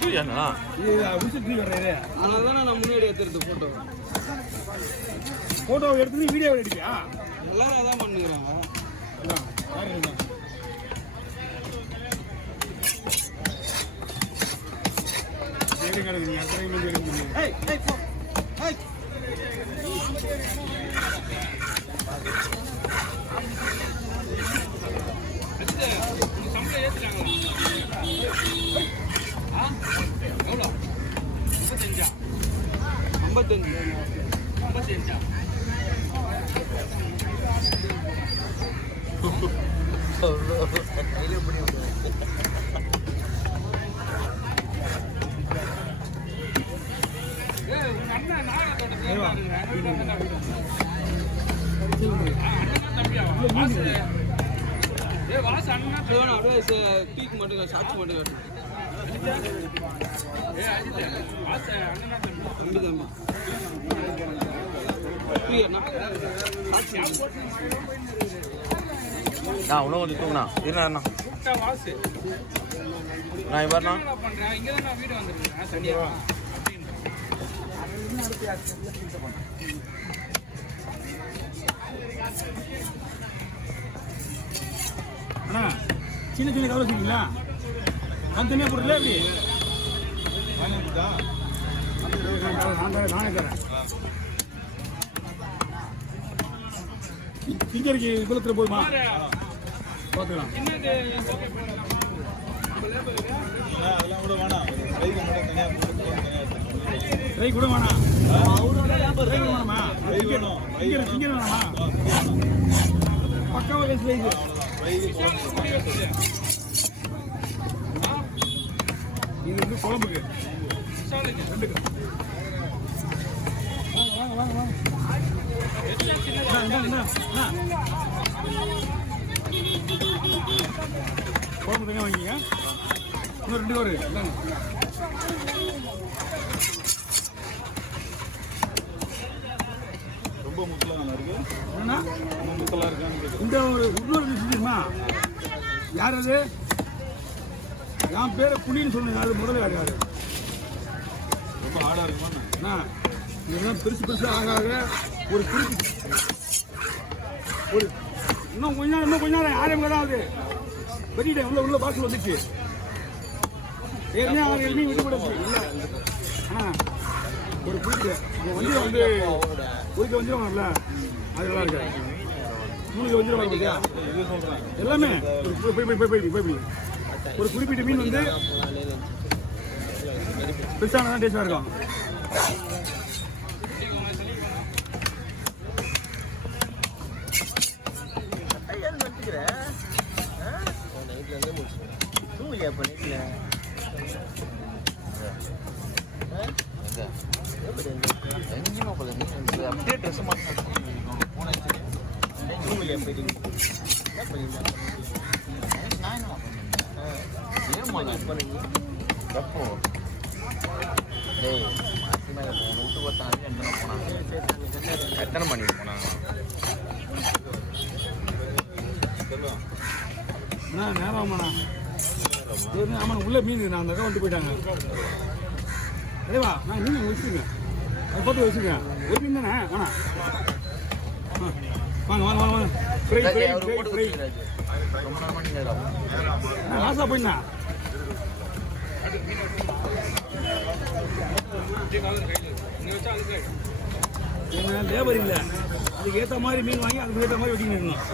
தூக்கியாண்ணா தூக்கி வர்றேன். அதனால தான் நான் முன்னாடி எடுத்துருது ஃபோட்டோ எடுத்து வீடியோ எடுப்பியா? எல்லாரும் அதான் பண்ணுறாங்க. சம்பளம் ஏற்றுறாங்களா? எவ்வளோ? 55 வாசு அண்ணா அப்படியே பீக் மட்டும் சாட்சி மட்டும் தம்பி தம்பி நான் உணவு வந்து தூங்கினா இருந்தாண்ணா நான் இவர்ண்ணா பண்றேன். இங்க தான் நான் வீடு வந்துருக்கேன் சரியா. அண்ணா சின்ன சின்ன கவலை வச்சுக்கீங்களா? நான் தனியாக போடல எப்படி? நானே தரேன். திங்கருக்கு குளத்தில் போதுமா பார்த்துக்கலாம். கை கூட வேணாம். வேணாமா? திங்கர் வேணாமா? பக்காவாக பேசி இது வந்து குழம்புக்கு ரெண்டுக்கு. வாங்க வாங்க வாங்க குழம்பு தனியாக வாங்கிங்க. இன்னும் 2 பேர் இந்தாங்க. ரொம்ப முக்கியம் நல்லா இருக்கு. என்னன்னா ரொம்ப முக்கலாக இருக்கான்னு இந்த ஒரு இன்னொரு விஷயமா யார் அது? என் பேரை புலின்னு சொன்னீங்க. அது முதல்ல யார்? ரொம்ப ஹார்டாக இருக்குமா? இதெல்லாம் பெருசு ஆக ஒரு குறிப்பிட்டு ஒரு இன்னும் கொஞ்ச நேரம் 6 தான் ஆகுது. வெட்டிட்டேன். உள்ள பாக்ஸில் வந்துச்சு. ஏற்கனவே 6 எண்ணி விட்டு கூடாது. இல்லை ஒரு குறிப்பிட்டு வந்து ஒதுக்க வந்துடுவாங்கல்ல, அது நல்லா இருக்கு. 3 வந்துடுவாங்க எல்லாமே. போய் ஒரு குறிப்பிட்ட மீன் வந்து பெருசானதான் டேஸ்டாக இருக்கும். அப்படியே ட்ரெஸ் மாட்டேன். எப்போ விட்டு பார்த்தாங்க. எத்தனை மணிக்கு போனாங்க? நேரம் ஆமாண்ணா. ஆமாண்ணா உள்ள மீன் நான் அந்த அக்கா வந்துட்டு போயிட்டாங்க. அதேவா நான் மீன் வச்சுருக்கேன். அதை பார்த்து வச்சுருக்கேன். ஒரு மீன் தானே வேணா. வாங்க வாங்க வாங்க வாங்க. ஃப்ரை லாஸாக போயிண்ணா. என்ன லேபர் இல்லை. அதுக்கு ஏற்ற மாதிரி மீன் வாங்கி அதுக்கு ஏற்ற மாதிரி வெட்டிக்கணும்.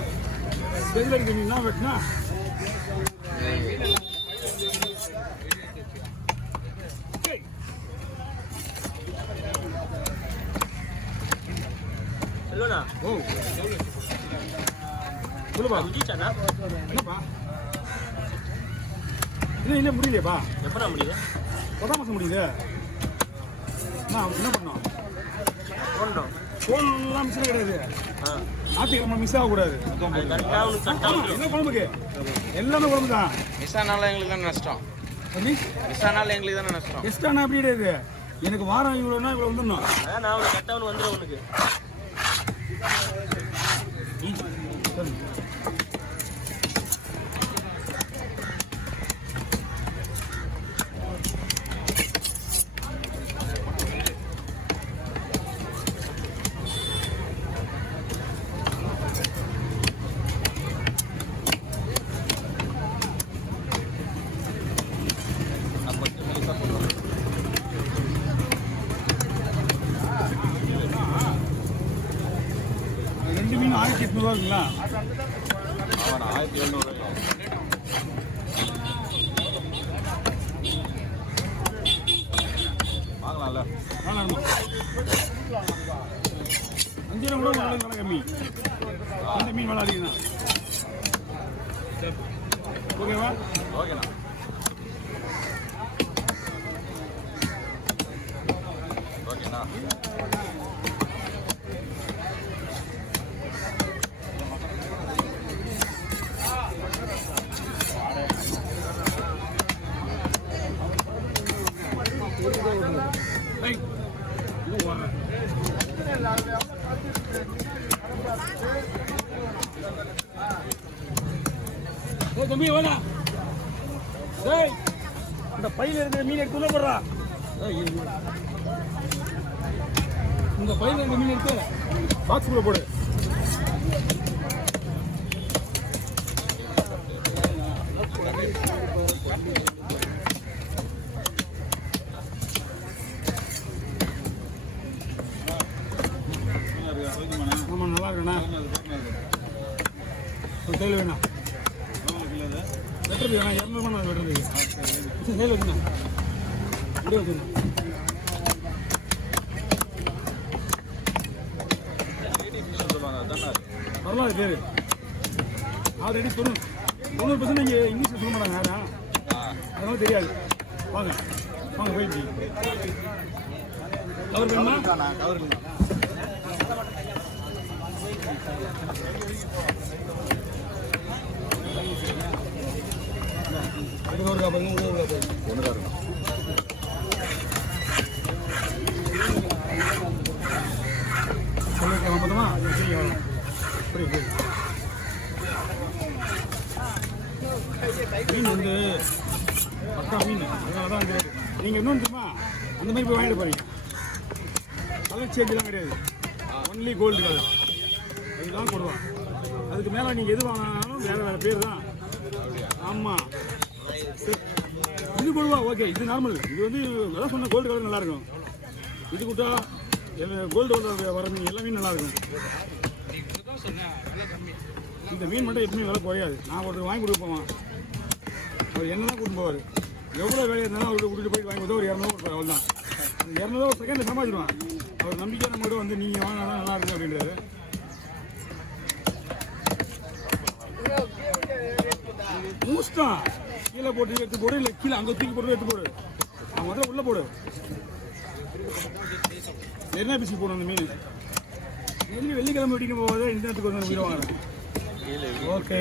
வெயில் அடிக்க மீன் தான் வெட்டினா ஓ சொல்லுப்பா. என்னப்பா இன்னும் முடியலையப்பா? எப்படா முடியுது? 10ஆம் மாதம் முடியுது. என்ன பண்ணோம்? ஃபோன்லாம் மிஸ் கிடையாது. ஞாயிற்றுக்கிழமை மிஸ் ஆகக்கூடாது. என்ன குழம்புக்கு எல்லாமே குழம்பு தான். மிஸ் ஆனாலும் எங்களுக்கு தானே நஷ்டம். மிஸ் ஆனாலும் எங்களுக்கு தானே நஷ்டம். மிஸ் ஆனால் அப்படி கிடையாது. எனக்கு வாரம் இவ்வளோனா இவ்வளோ வந்துடணும். நான் அவனுக்கு கரெக்டாக வந்துடும். உனக்கு 1700 இருக்குங்களா? அவன் 1700 வாங்கலாம்ல. வேணாம் வஞ்சிரம் கூட விலை கம்மி. இந்த மீன் விலை அதிகம் தான். ஓகேவா? ஓகேண்ணா. ஓகேண்ணா. Hey, no one. Hey, தம்பி வாடா. டேய், இந்த பையில இருக்கிற மீன் எடுத்து உள்ள போடுறா. இந்த பையில இருக்கிற மீன் எடுத்து பாக்ஸ்குள்ள போடு. ஆமா நல்லா இருக்குண்ணா. ஒரு கையில் வேணாம். வெட்டுறது வேணாம். 200 ரூபா வெட்டுறது. கையில் வச்சுண்ணா. அப்படியே வச்சுண்ணா. வரலாம் பேர் ஆல்ரெடி 90% இங்கே இங்கிலீஷில் சொல்ல மாட்டாங்க யாரா, அதனால தெரியாது. வாங்க வாங்க போயிடுச்சு. அவர் வேணுமா? ஒன்று ஒன்று இருக்கணும். மொத்தமா புரியுது. மீன் வந்து பக்கா மீன், அதனால தான் வந்து நீங்கள் இன்னொன்று தெரியுமா, அந்த மாதிரி போய் வாங்கிட்டு போறீங்க. கலர் சேஞ்செலாம் கிடையாது, ஒன்லி கோல்டு கலர், அதுதான் போடுவான். அதுக்கு மேலே நீங்கள் எது வாங்கினாலும் வேறு வேறு பேர் தான். ஆமாம், இது கொடுவா ஓகே, இது நார்மல். இது வந்து அதான் சொன்ன கோல்டு கலர் நல்லாயிருக்கும். இது கொடுத்தா கோல்டு கலர் வர மீன் எல்லா மீன் நல்லாயிருக்கும். இந்த மீன் மட்டும் எப்பவுமே விலை குறையாது. நான் ஒருத்தர் வாங்கி கொடுக்க போவான், அவர் என்ன தான் கூட்டிட்டு போவார். எவ்வளோ வேலையாக இருந்தாலும் அவர்கிட்ட கூட்டிகிட்டு போய் வாங்கி கொடுத்தா ஒரு 200 கொடுப்பார். அவள் தான் 200 ஒரு செகண்டில் சமாளிச்சிடுவான். அவர் நம்பிக்கையான மட்டும் வந்து நீங்கள் வாங்கினா தான் நல்லா இருக்கும் அப்படின்றாரு. மூஸ்தான் கீழே போட்டு எடுத்து போடு, இல்லை கீழே அங்கே தூக்கி போட்டு எடுத்து போடு. அவன் முதல்ல உள்ளே போடு. என்ன பிசி போடும் அந்த மீன். வெள்ளிக்கிழமை வெடிக்கும் போகாத இந்த இடத்துக்கு வந்து உயிரை வாங்குறேன். ஓகே.